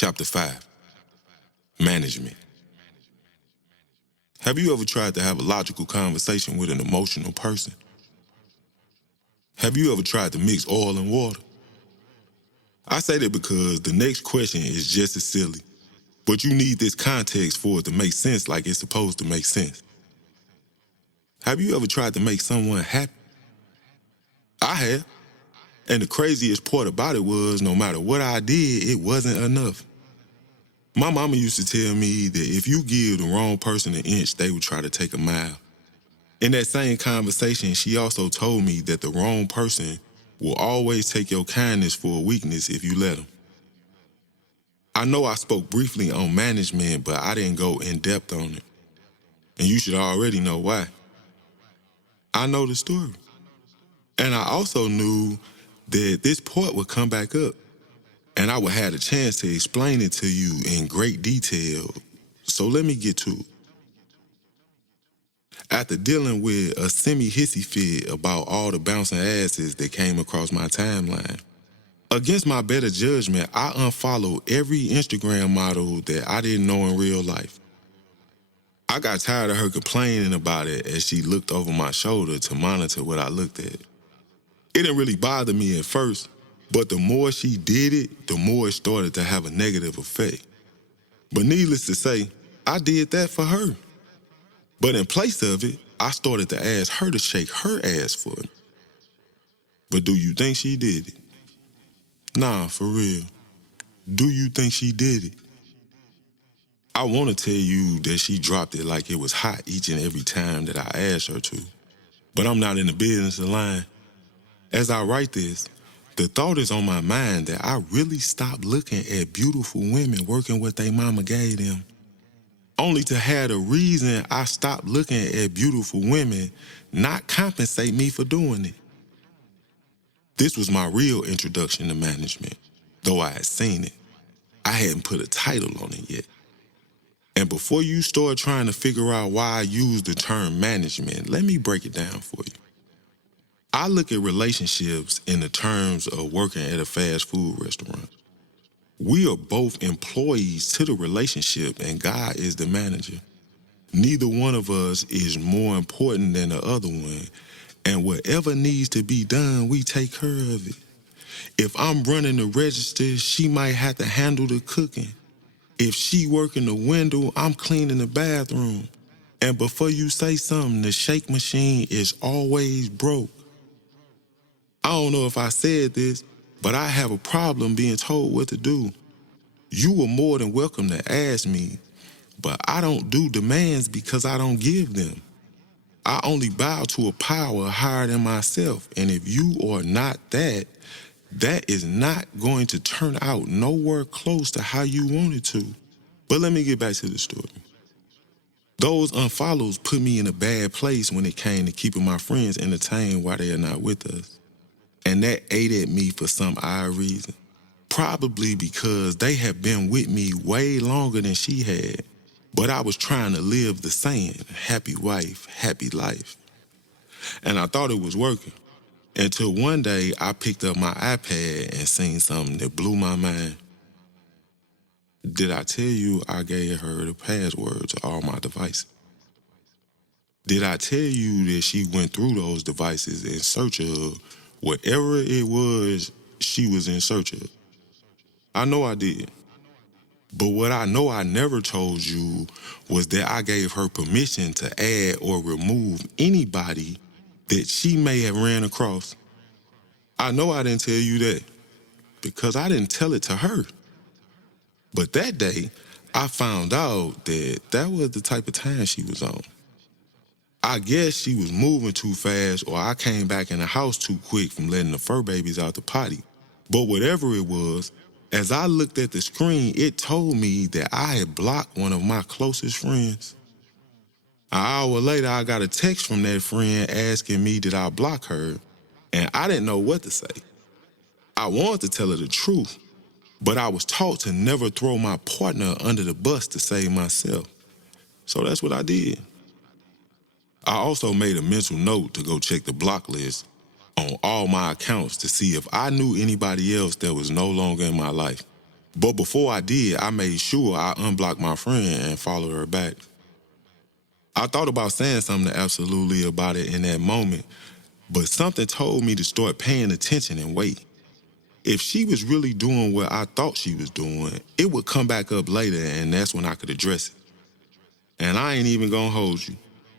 Chapter 5. Management. Have you ever tried to have a logical conversation with an emotional person? Have you ever tried to mix oil and water? I say that because the next question is just as silly, but you need this context for it to make sense like it's supposed to make sense. Have you ever tried to make someone happy? I have. And the craziest part about it was no matter what I did, it wasn't enough. My mama used to tell me that if you give the wrong person an inch, they would try to take a mile. In that same conversation, she also told me that the wrong person will always take your kindness for a weakness if you let them. I know I spoke briefly on management, but I didn't go in depth on it. And you should already know why. I know the story. And I also knew that this part would come back up, and I would have a chance to explain it to you in great detail. So let me get to it. After dealing with a semi-hissy fit about all the bouncing asses that came across my timeline, against my better judgment, I unfollowed every Instagram model that I didn't know in real life. I got tired of her complaining about it as she looked over my shoulder to monitor what I looked at. It didn't really bother me at first, but the more she did it, the more it started to have a negative effect. But needless to say, I did that for her. But in place of it, I started to ask her to shake her ass for me. But do you think she did it? Nah, for real. Do you think she did it? I want to tell you that she dropped it like it was hot each and every time that I asked her to. But I'm not in the business of lying. As I write this, the thought is on my mind that I really stopped looking at beautiful women working what they mama gave them, only to have the reason I stopped looking at beautiful women not compensate me for doing it. This was my real introduction to management, though I had seen it. I hadn't put a title on it yet. And before you start trying to figure out why I use the term management, let me break it down for you. I look at relationships in the terms of working at a fast food restaurant. We are both employees to the relationship, and God is the manager. Neither one of us is more important than the other one, and whatever needs to be done, we take care of it. If I'm running the register, she might have to handle the cooking. If she working the window, I'm cleaning the bathroom. And before you say something, the shake machine is always broke. I don't know if I said this, but I have a problem being told what to do. You were more than welcome to ask me, but I don't do demands because I don't give them. I only bow to a power higher than myself, and if you are not that, that is not going to turn out nowhere close to how you want it to. But let me get back to the story. Those unfollows put me in a bad place when it came to keeping my friends entertained while they are not with us. And that ate at me for some odd reason. Probably because they have been with me way longer than she had. But I was trying to live the saying, happy wife, happy life. And I thought it was working. Until one day I picked up my iPad and seen something that blew my mind. Did I tell you I gave her the password to all my devices? Did I tell you that she went through those devices in search of whatever it was she was in search of? I know I did. But what I know I never told you was that I gave her permission to add or remove anybody that she may have ran across. I know I didn't tell you that because I didn't tell it to her. But that day, I found out that that was the type of time she was on. I guess she was moving too fast, or I came back in the house too quick from letting the fur babies out the potty. But whatever it was, as I looked at the screen, it told me that I had blocked one of my closest friends. An hour later, I got a text from that friend asking me did I block her, and I didn't know what to say. I wanted to tell her the truth, but I was taught to never throw my partner under the bus to save myself. So that's what I did. I also made a mental note to go check the block list on all my accounts to see if I knew anybody else that was no longer in my life. But before I did, I made sure I unblocked my friend and followed her back. I thought about saying something absolutely about it in that moment, but something told me to start paying attention and wait. If she was really doing what I thought she was doing, it would come back up later and that's when I could address it. And I ain't even gonna hold you.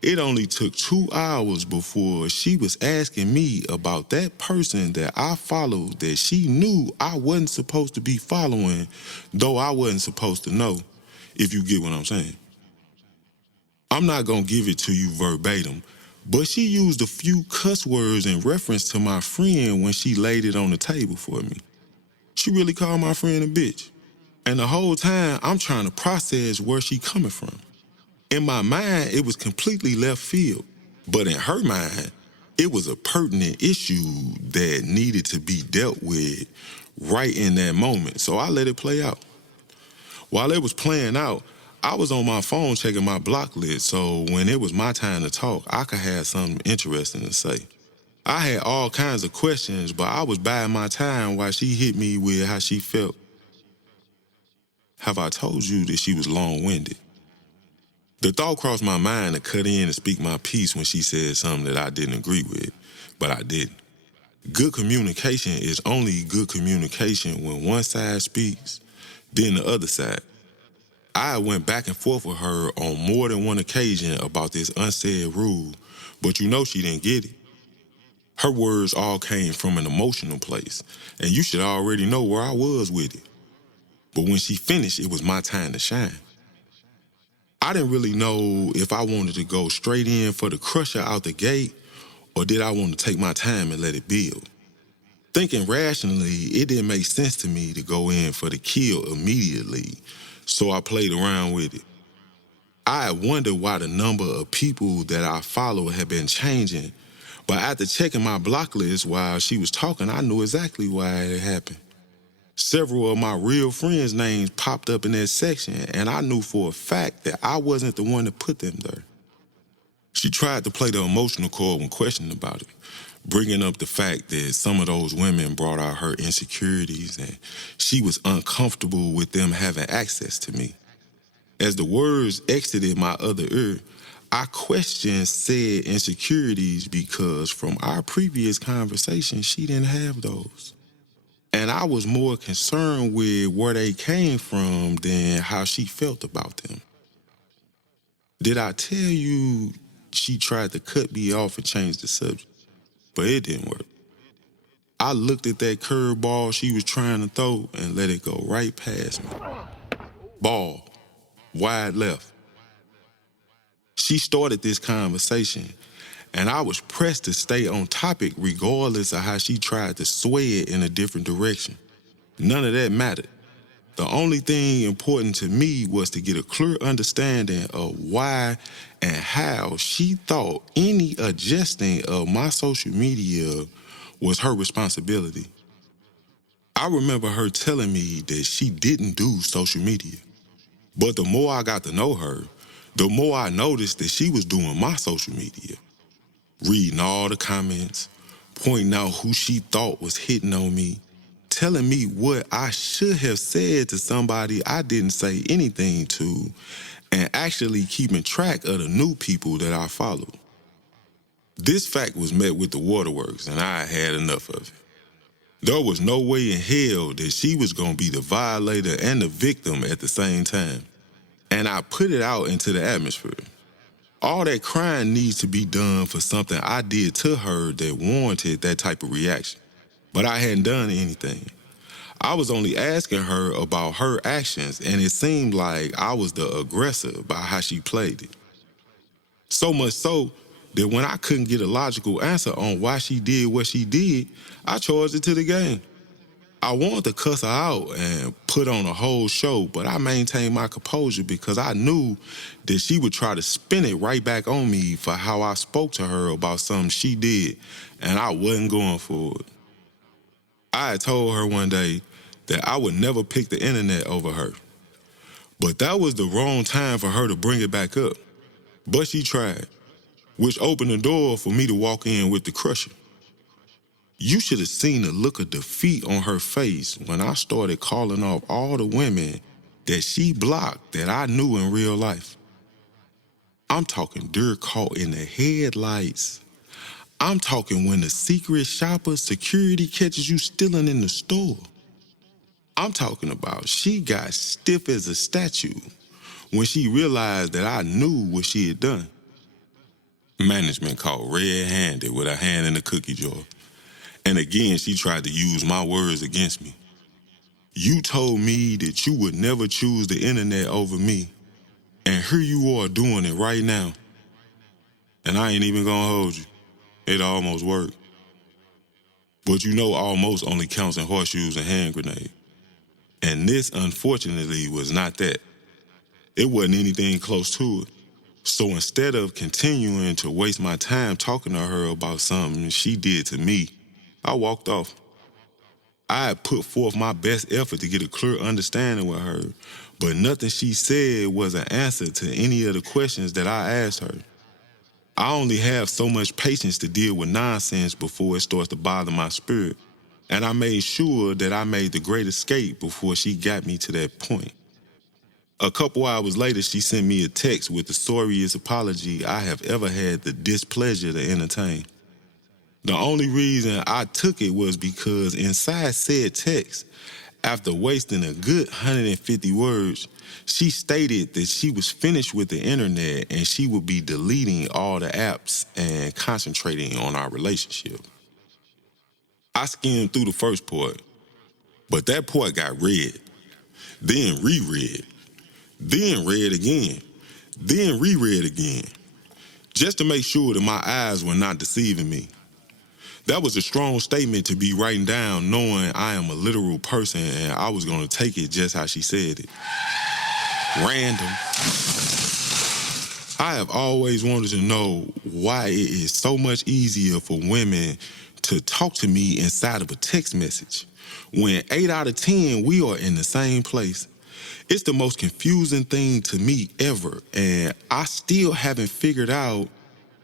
It only took 2 hours before she was asking me about that person that I followed that she knew I wasn't supposed to be following, though I wasn't supposed to know, if you get what I'm saying. I'm not gonna give it to you verbatim, but she used a few cuss words in reference to my friend when she laid it on the table for me. She really called my friend a bitch. And the whole time, I'm trying to process where she coming from. In my mind, it was completely left field. But in her mind, it was a pertinent issue that needed to be dealt with right in that moment. So I let it play out. While it was playing out, I was on my phone checking my block list, so when it was my time to talk, I could have something interesting to say. I had all kinds of questions, but I was biding my time while she hit me with how she felt. Have I told you that she was long-winded? The thought crossed my mind to cut in and speak my piece when she said something that I didn't agree with, but I didn't. Good communication is only good communication when one side speaks, then the other side. I went back and forth with her on more than one occasion about this unsaid rule, but you know she didn't get it. Her words all came from an emotional place, and you should already know where I was with it. But when she finished, it was my time to shine. I didn't really know if I wanted to go straight in for the crusher out the gate, or did I want to take my time and let it build. Thinking rationally, it didn't make sense to me to go in for the kill immediately, so I played around with it. I had wondered why the number of people that I follow had been changing, but after checking my block list while she was talking, I knew exactly why it had happened. Several of my real friends' names popped up in that section, and I knew for a fact that I wasn't the one to put them there. She tried to play the emotional card when questioned about it, bringing up the fact that some of those women brought out her insecurities and she was uncomfortable with them having access to me. As the words exited my other ear, I questioned said insecurities because from our previous conversation, she didn't have those. And I was more concerned with where they came from than how she felt about them. Did I tell you she tried to cut me off and change the subject? But it didn't work. I looked at that curveball she was trying to throw and let it go right past me. Ball, wide left. She started this conversation, and I was pressed to stay on topic regardless of how she tried to sway it in a different direction. None of that mattered. The only thing important to me was to get a clear understanding of why and how she thought any adjusting of my social media was her responsibility. I remember her telling me that she didn't do social media. But the more I got to know her, the more I noticed that she was doing my social media. Reading all the comments, pointing out who she thought was hitting on me, telling me what I should have said to somebody I didn't say anything to, and actually keeping track of the new people that I followed. This fact was met with the waterworks, and I had enough of it. There was no way in hell that she was going to be the violator and the victim at the same time. And I put it out into the atmosphere. All that crying needs to be done for something I did to her that warranted that type of reaction. But I hadn't done anything. I was only asking her about her actions, and it seemed like I was the aggressor by how she played it. So much so that when I couldn't get a logical answer on why she did what she did, I charged it to the game. I wanted to cuss her out and put on a whole show, but I maintained my composure because I knew that she would try to spin it right back on me for how I spoke to her about something she did, and I wasn't going for it. I had told her one day that I would never pick the internet over her, but that was the wrong time for her to bring it back up. But she tried, which opened the door for me to walk in with the crusher. You should have seen the look of defeat on her face when I started calling off all the women that she blocked that I knew in real life. I'm talking deer caught in the headlights. I'm talking when the secret shopper security catches you stealing in the store. I'm talking about she got stiff as a statue when she realized that I knew what she had done. Management caught red-handed with her hand in the cookie jar. And again, she tried to use my words against me. You told me that you would never choose the internet over me. And here you are doing it right now. And I ain't even gonna hold you. It almost worked. But you know almost only counts in horseshoes and hand grenades. And this, unfortunately, was not that. It wasn't anything close to it. So instead of continuing to waste my time talking to her about something she did to me, I walked off. I had put forth my best effort to get a clear understanding with her, but nothing she said was an answer to any of the questions that I asked her. I only have so much patience to deal with nonsense before it starts to bother my spirit, and I made sure that I made the great escape before she got me to that point. A couple hours later, she sent me a text with the sorriest apology I have ever had the displeasure to entertain. The only reason I took it was because inside said text, after wasting a good 150 words, she stated that she was finished with the internet and she would be deleting all the apps and concentrating on our relationship. I skimmed through the first part, but that part got read, then reread, then read again, then reread again, just to make sure that my eyes were not deceiving me. That was a strong statement to be writing down, knowing I am a literal person and I was going to take it just how she said it. Random. I have always wanted to know why it is so much easier for women to talk to me inside of a text message when 8 out of 10 we are in the same place. It's the most confusing thing to me ever, and I still haven't figured out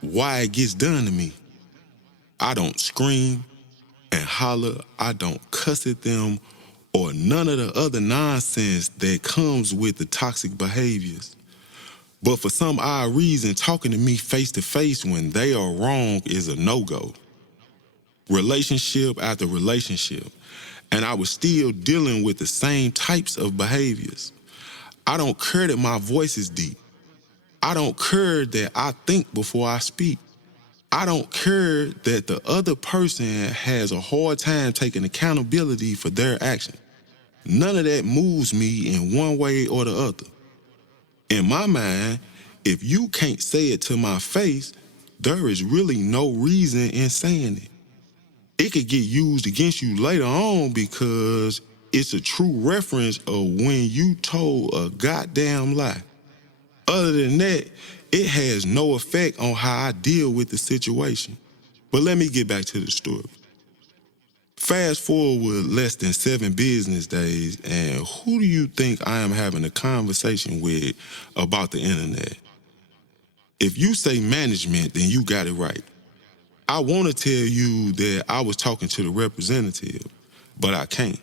why it gets done to me. I don't scream and holler, I don't cuss at them, or none of the other nonsense that comes with the toxic behaviors. But for some odd reason, talking to me face to face when they are wrong is a no-go. Relationship after relationship, and I was still dealing with the same types of behaviors. I don't care that my voice is deep. I don't care that I think before I speak. I don't care that the other person has a hard time taking accountability for their actions. None of that moves me in one way or the other. In my mind, if you can't say it to my face, there is really no reason in saying it. It could get used against you later on because it's a true reference of when you told a goddamn lie. Other than that, it has no effect on how I deal with the situation. But let me get back to the story. Fast forward less than 7 business days, and who do you think I am having a conversation with about the internet? If you say management, then you got it right. I want to tell you that I was talking to the representative, but I can't.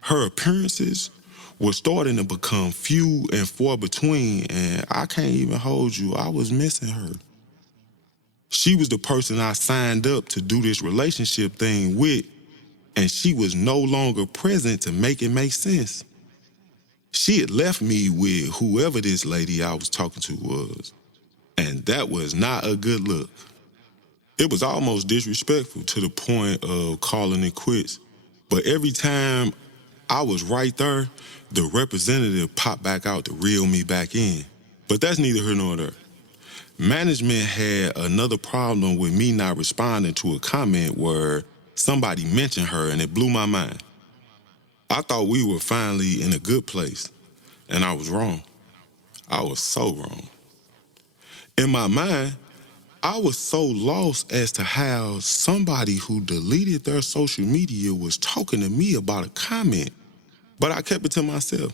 Her appearances were starting to become few and far between, and I can't even hold you. I was missing her. She was the person I signed up to do this relationship thing with, and she was no longer present to make it make sense. She had left me with whoever this lady I was talking to was, and that was not a good look. It was almost disrespectful to the point of calling it quits. But every time I was right there, the representative popped back out to reel me back in. But that's neither here nor there. Management had another problem with me not responding to a comment where somebody mentioned her, and it blew my mind. I thought we were finally in a good place, and I was wrong. I was so wrong. In my mind, I was so lost as to how somebody who deleted their social media was talking to me about a comment, but I kept it to myself.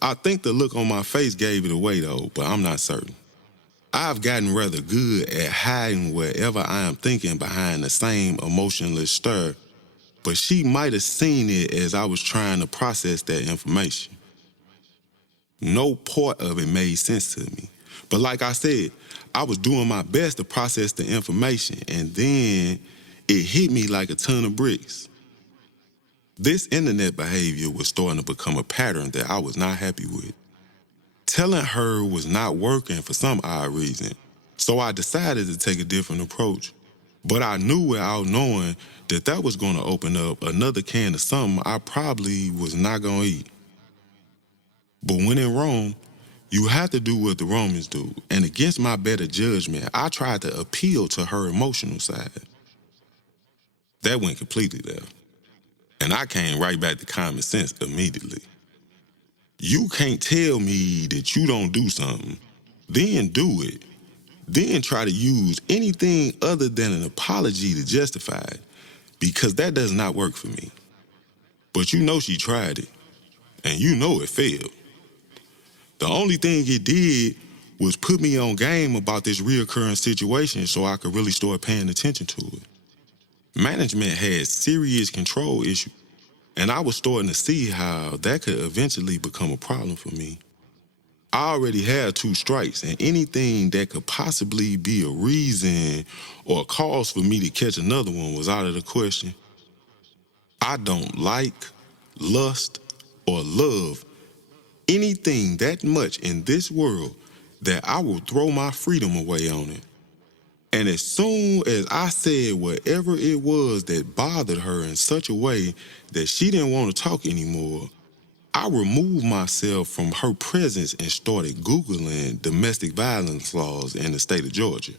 I think the look on my face gave it away though, but I'm not certain. I've gotten rather good at hiding whatever I am thinking behind the same emotionless stir, but she might have seen it as I was trying to process that information. No part of it made sense to me. But like I said, I was doing my best to process the information, and then it hit me like a ton of bricks. This internet behavior was starting to become a pattern that I was not happy with. Telling her was not working for some odd reason, so I decided to take a different approach. But I knew without knowing that that was going to open up another can of something I probably was not going to eat. But when in Rome, you have to do what the Romans do, and against my better judgment, I tried to appeal to her emotional side. That went completely left, and I came right back to common sense immediately. You can't tell me that you don't do something, then do it, then try to use anything other than an apology to justify it, because that does not work for me. But you know she tried it, and you know it failed. The only thing it did was put me on game about this reoccurring situation so I could really start paying attention to it. Management had serious control issues, and I was starting to see how that could eventually become a problem for me. I already had 2 strikes, and anything that could possibly be a reason or a cause for me to catch another one was out of the question. I don't like, lust, or love anything that much in this world that I will throw my freedom away on it. And as soon as I said whatever it was that bothered her in such a way that she didn't want to talk anymore, I removed myself from her presence and started Googling domestic violence laws in the state of Georgia.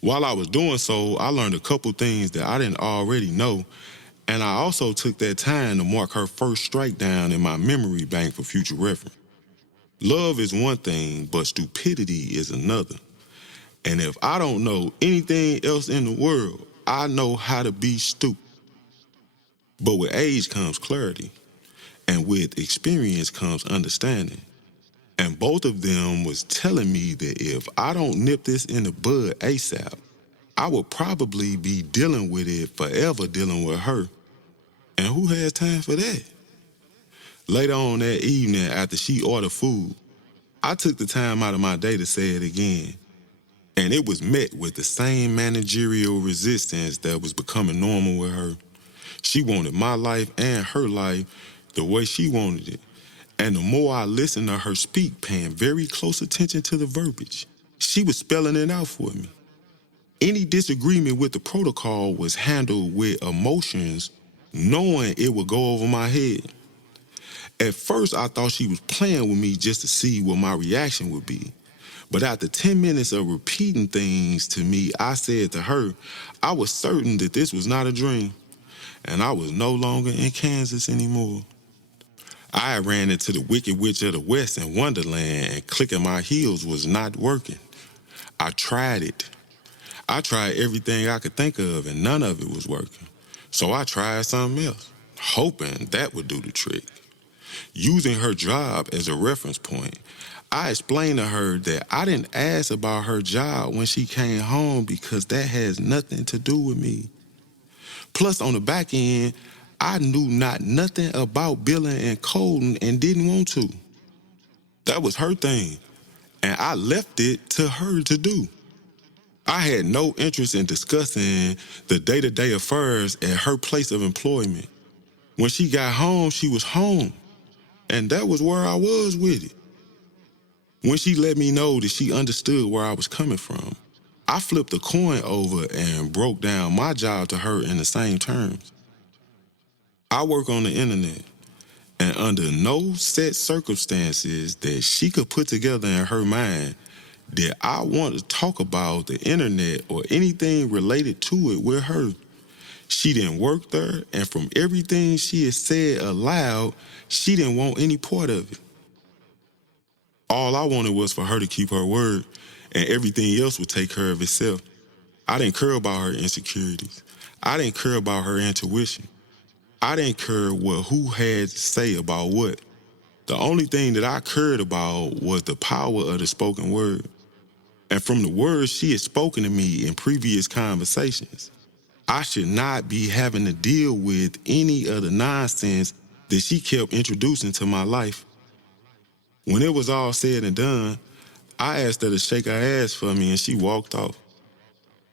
While I was doing so, I learned a couple things that I didn't already know, and I also took that time to mark her first strike down in my memory bank for future reference. Love is one thing, but stupidity is another. And if I don't know anything else in the world, I know how to be stupid. But with age comes clarity, and with experience comes understanding. And both of them was telling me that if I don't nip this in the bud ASAP, I would probably be dealing with it forever dealing with her. And who has time for that? Later on that evening, after she ordered food, I took the time out of my day to say it again. And it was met with the same managerial resistance that was becoming normal with her. She wanted my life and her life the way she wanted it. And the more I listened to her speak, paying very close attention to the verbiage, she was spelling it out for me. Any disagreement with the protocol was handled with emotions, knowing it would go over my head. At first, I thought she was playing with me just to see what my reaction would be. But after 10 minutes of repeating things to me, I said to her, I was certain that this was not a dream, and I was no longer in Kansas anymore. I ran into the Wicked Witch of the West in Wonderland, and clicking my heels was not working. I tried it. I tried everything I could think of, and none of it was working. So I tried something else, hoping that would do the trick. Using her job as a reference point, I explained to her that I didn't ask about her job when she came home because that has nothing to do with me. Plus, on the back end, I knew not nothing about billing and coding and didn't want to. That was her thing, and I left it to her to do. I had no interest in discussing the day-to-day affairs at her place of employment. When she got home, she was home, and that was where I was with it. When she let me know that she understood where I was coming from, I flipped the coin over and broke down my job to her in the same terms. I work on the internet, and under no set circumstances that she could put together in her mind did I want to talk about the internet or anything related to it with her. She didn't work there, and from everything she had said aloud, she didn't want any part of it. All I wanted was for her to keep her word, and everything else would take care of itself. I didn't care about her insecurities. I didn't care about her intuition. I didn't care what who had to say about what. The only thing that I cared about was the power of the spoken word. And from the words she had spoken to me in previous conversations, I should not be having to deal with any of the nonsense that she kept introducing to my life. When it was all said and done, I asked her to shake her ass for me and she walked off.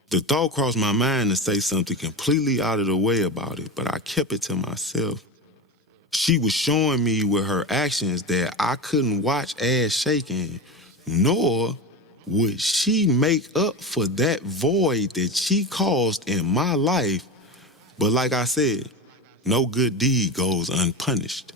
The thought crossed my mind to say something completely out of the way about it, but I kept it to myself. She was showing me with her actions that I couldn't watch ass shaking, nor would she make up for that void that she caused in my life. But like I said, no good deed goes unpunished.